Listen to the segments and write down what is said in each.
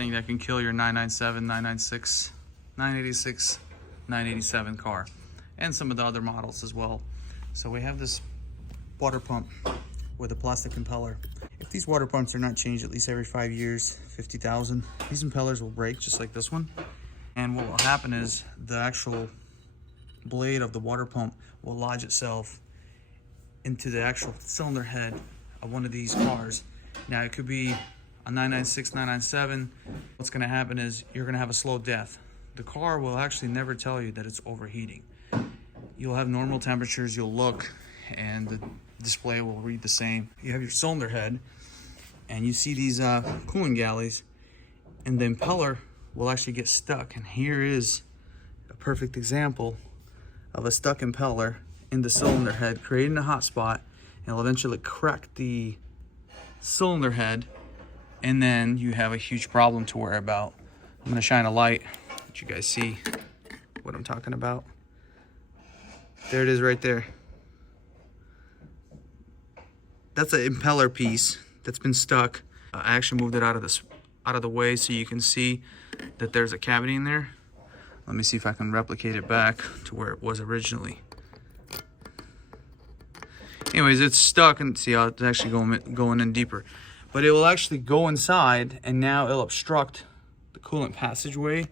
thing that can kill your 997, 996, 986, 987 car, and some of the other models as well. So we have this water pump with a plastic impeller. If these water pumps are not changed at least every 5 years, 50,000, these impellers will break just like this one. And what will happen is the actual blade of the water pump will lodge itself into the actual cylinder head of one of these cars. Now it could be a 996, 997. What's going to happen is you're going to have a slow death. The car will actually never tell you that it's overheating. You'll have normal temperatures, you'll look, and the display will read the same. You have your cylinder head, and you see these cooling galleys, and the impeller will actually get stuck. And here is a perfect example of a stuck impeller in the cylinder head, creating a hot spot, and it'll eventually crack the cylinder head, and then you have a huge problem to worry about. I'm gonna shine a light, let you guys see what I'm talking about. There it is right there. That's an impeller piece that's been stuck. I actually moved it out of the way so you can see that there's a cavity in there. Let me see if I can replicate it back to where it was originally. Anyways, it's stuck, and see how it's actually going in deeper. But it will actually go inside, and now it'll obstruct the coolant passageway.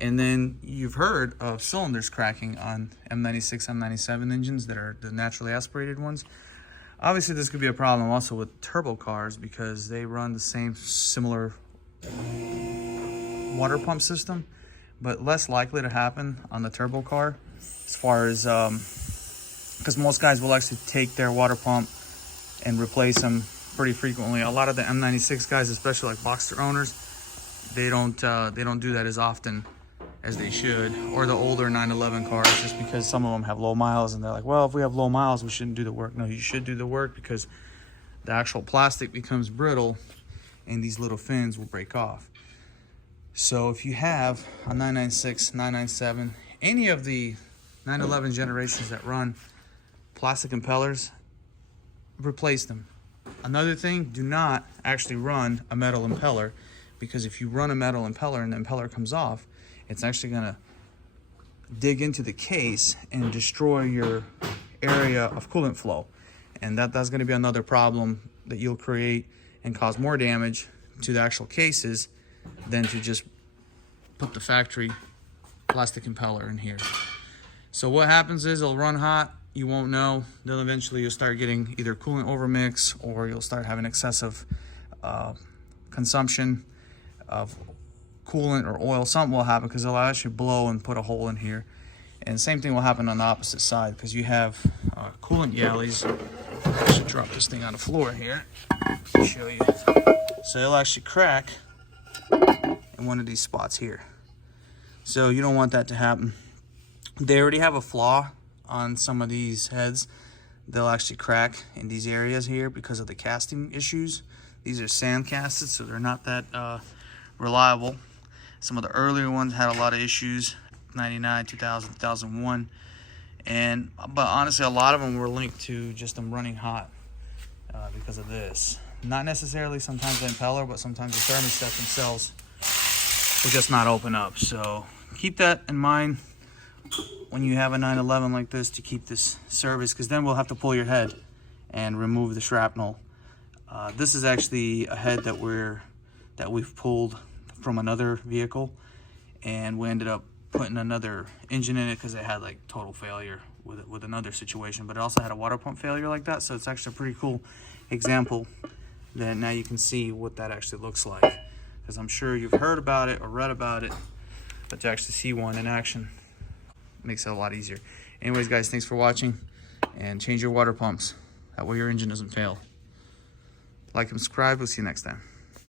And then you've heard of cylinders cracking on M96, M97 engines that are the naturally aspirated ones. Obviously, this could be a problem also with turbo cars because they run the same similar water pump system, but less likely to happen on the turbo car as far as, because most guys will actually take their water pump and replace them pretty frequently. A lot of the M96 guys, especially like Boxster owners, they don't do that as often as they should, or the older 911 cars, just because some of them have low miles and they're like, well, if we have low miles, we shouldn't do the work. No, you should do the work because the actual plastic becomes brittle and these little fins will break off. So if you have a 996, 997, any of the 911 generations that run plastic impellers, replace them. Another thing, do not actually run a metal impeller, because if you run a metal impeller and the impeller comes off, it's actually going to dig into the case and destroy your area of coolant flow. And that's going to be another problem that you'll create and cause more damage to the actual cases than to just put the factory plastic impeller in here. So what happens is it'll run hot, you won't know, then eventually you'll start getting either coolant overmix, or you'll start having excessive consumption of coolant or oil. Something will happen because it'll actually blow and put a hole in here. And same thing will happen on the opposite side because you have coolant galleys. I should drop this thing on the floor here to show you. So it'll actually crack in one of these spots here. So you don't want that to happen. They already have a flaw on some of these heads. They'll actually crack in these areas here because of the casting issues. These are sand casted, so they're not that reliable. Some of the earlier ones had a lot of issues, 99, 2000, 2001. But honestly, a lot of them were linked to just them running hot because of this. Not necessarily sometimes the impeller, but sometimes the thermostat themselves will just not open up. So keep that in mind when you have a 911 like this, to keep this serviced, because then we'll have to pull your head and remove the shrapnel. This is actually a head that we've pulled from another vehicle, and we ended up putting another engine in it because it had like total failure with another situation, but it also had a water pump failure like that. So it's actually a pretty cool example that now you can see what that actually looks like, because I'm sure you've heard about it or read about it, but to actually see one in action makes it a lot easier. Anyways, guys, thanks for watching, and change your water pumps. That way your engine doesn't fail. Like and subscribe. We'll see you next time.